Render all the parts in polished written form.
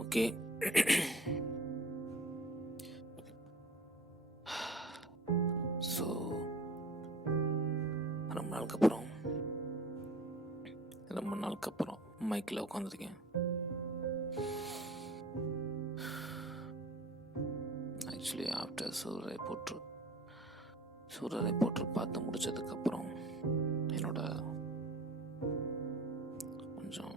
Okay. So ரொம்ப நாளுக்கு அப்புறம் மைக்கில் உட்காந்துருக்கேன். ஆக்சுவலி ஆஃப்டர் சூரரை போட்டு பார்த்து முடிச்சதுக்கப்புறம் என்னோட கொஞ்சம்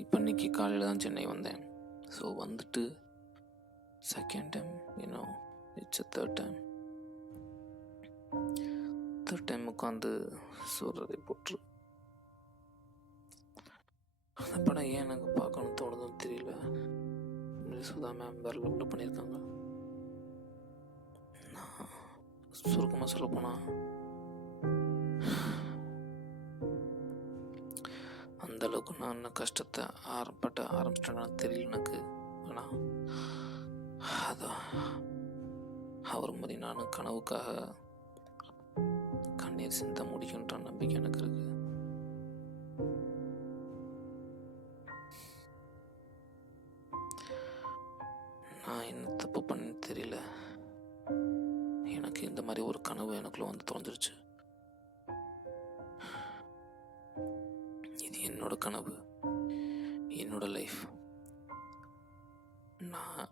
இப்போ இன்னைக்கு காலையில் தான் சென்னை வந்தேன். ஸோ வந்துட்டு second time it's third time உட்காந்து சூரரை போட்டு அந்த படம் ஏன் எனக்கு பார்க்கணும்னு தோணுதுன்னு தெரியல. சுதா மேம் வேறு லெவலில் பண்ணியிருக்காங்க. நான் சுருக்கமாக சொல்ல போனால் அந்த அளவுக்கு நான் இன்னும் கஷ்டத்தை ஆரம்பிச்சிட்டேன்னு தெரியல எனக்கு. ஆனால் அதான் அவர் மாதிரி நானும் கனவுக்காக கண்ணீர் சிந்த முடியுன்ற நம்பிக்கை எனக்கு இருக்கு. நான் என்ன தப்பு பண்ணேன்னு தெரியல. எனக்கு இந்த மாதிரி ஒரு கனவு எனக்குள்ள வந்து தொலைஞ்சிருச்சு. இது என்னோட கனவு, என்னோட லைஃப். நான்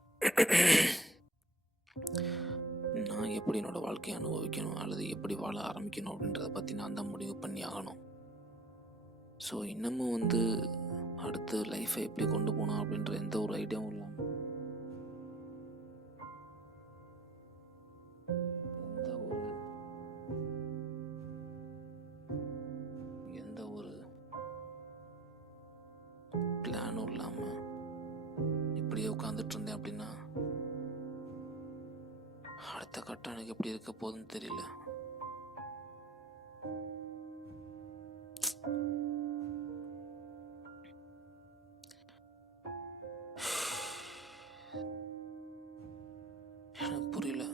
எப்படி என்னோட வாழ்க்கையை அனுபவிக்கணும் அல்லது எப்படி வாழ ஆரம்பிக்கணும் அப்படின்றத பற்றி நான் தான் முடிவு பண்ணி ஆகணும். ஸோ இன்னமும் அடுத்த லைஃப்பை எப்படி கொண்டு போகணும் அப்படின்ற எந்த ஒரு ஐடியாவும் இல்லாமல் எந்த ஒரு பிளானும் இல்லாமல் இப்படியே உட்காந்துட்டு இருந்தேன் அப்படின்னா அடுத்த கட்டம் எனக்கு எப்படி இருக்க போகுதுன்னு தெரியல. எனக்கு புரியல.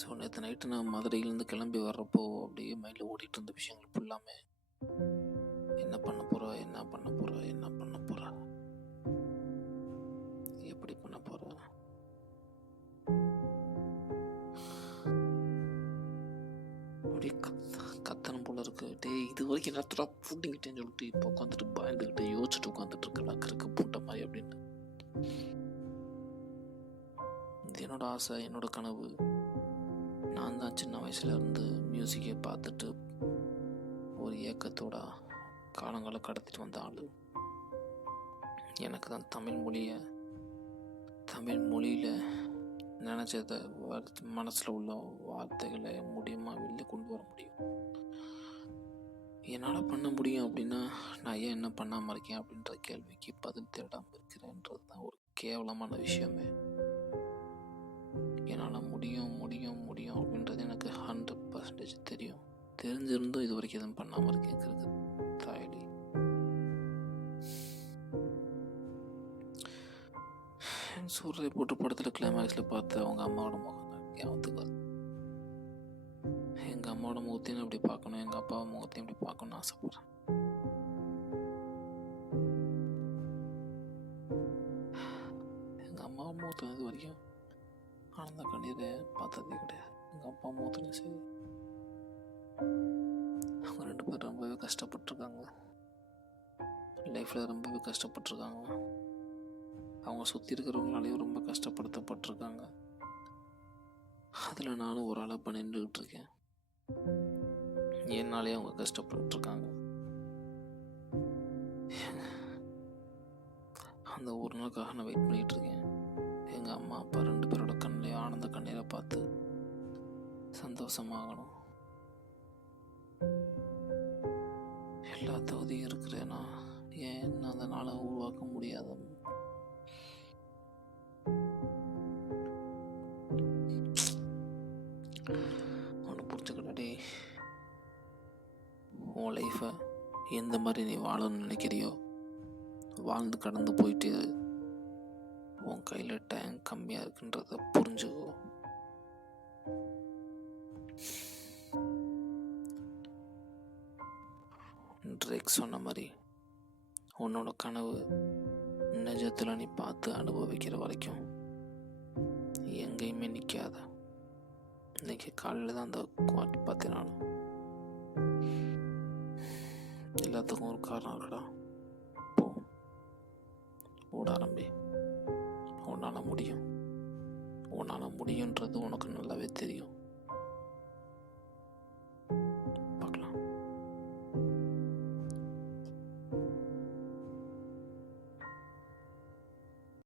ஸோ நேற்று நைட்டு நான் மதுரையிலேருந்து கிளம்பி வர்றப்போ அப்படியே மைண்டில் ஓடிட்டு இருந்த விஷயங்கள் ஃபுல்லாமே என்ன பண்ண போகிறா, எப்படி பண்ண போகிறா, அப்படி கத்தனம் போல இருக்கு. இது வரைக்கும் நேரத்தில் பூட்டிக்கிட்டேன்னு சொல்லிட்டு இப்போ உட்காந்துட்டு பயந்துக்கிட்டு யோசிச்சுட்டு உட்காந்துட்டு இருக்கேன் கிறுக்கு பூட்ட மாதிரி அப்படின்னு. இது என்னோட ஆசை, என்னோட கனவு. நான் தான் சின்ன வயசுல இருந்து மியூசிக்கை பார்த்துட்டு ஒரு ஏக்கத்தோட காலங்களை கடத்திட்டு வந்த ஆள். எனக்கு தான் தமிழ் மொழியில் நினச்சதை மனசில் உள்ள வார்த்தைகளை முடியுமா வெளியே கொண்டு வர முடியும். என்னால் பண்ண முடியும் அப்படின்னா நான் ஏன் என்ன பண்ணாமல் இருக்கேன் அப்படின்ற கேள்விக்கு பதில் தேடாமல் இருக்கிறேன்றது தான் ஒரு கேவலமான விஷயமே. என்னால் முடியும் அப்படின்றது எனக்கு 100% தெரியும். தெரிஞ்சிருந்தும் இது வரைக்கும் எதுவும் பண்ணாமல் இருக்கேங்கிறது தாயடி. சூரரை போட்டு படத்தில் கிளைமேக்ஸில் பார்த்து அவங்க அம்மாவோட முகம் தான் ஞாபகத்துக்கு வருது. எங்கள் அம்மாவோட முகத்தையும் அப்படி பார்க்கணும், எங்கள் அப்பாவோட முகத்தையும் அப்படி பார்க்கணும்னு ஆசைப்படுறேன். எங்கள் அம்மாவோட முகத்தை இது வரைக்கும் ஆனந்த கண்ணீரை பார்த்ததே கிடையாது. எங்கள் அப்பா முகத்துலையும் சரி. அவங்க 2 பேரும் ரொம்பவே கஷ்டப்பட்டுருக்காங்க, லைஃப்பில் ரொம்பவே கஷ்டப்பட்டுருக்காங்க. அவங்க சுற்றி இருக்கிறவங்களாலேயும் ரொம்ப கஷ்டப்படுத்தப்பட்டிருக்காங்க. அதில் நானும் ஒரு ஆளாக பண்ணிட்டுக்கிட்டு இருக்கேன். என்னாலே அவங்க கஷ்டப்பட்டுருக்காங்க. அந்த ஒரு நாளுக்காக நான் வெயிட் பண்ணிகிட்டு இருக்கேன். எங்கள் அம்மா அப்பா 2 பேரோட கண்ணிலையும் ஆனந்த கண்ணீரை பார்த்து சந்தோஷமாகணும். எல்லா தகுதியும் இருக்கிறேன்னா ஏன் அந்த நாளை உருவாக்க முடியாத? ஒன்று புரிஞ்சுக்கிட்டே, உன் லைஃப்பை எந்த மாதிரி நீ வாழணும்னு நினைக்கிறியோ வாழ்ந்து கடந்து போயிட்டு உன் கையில் டைம் கம்மியாக இருக்குன்றத புரிஞ்சுக்கோ. ட்ரேக் சொன்ன மாதிரி உன்னோட கனவு நிஜத்தில் நீ பார்த்து அனுபவிக்கிற வரைக்கும் எங்கேயுமே நிற்காத. இன்னைக்கு காலையில் தான் அந்த குவாட் பார்த்தேன். நான் எல்லாத்துக்கும் ஒரு காரணம் இருக்குடா. போ, ஓட ஆரம்பி. உன்னால் முடியும். உன்னால் முடியுன்றது உனக்கு நல்லாவே தெரியும்.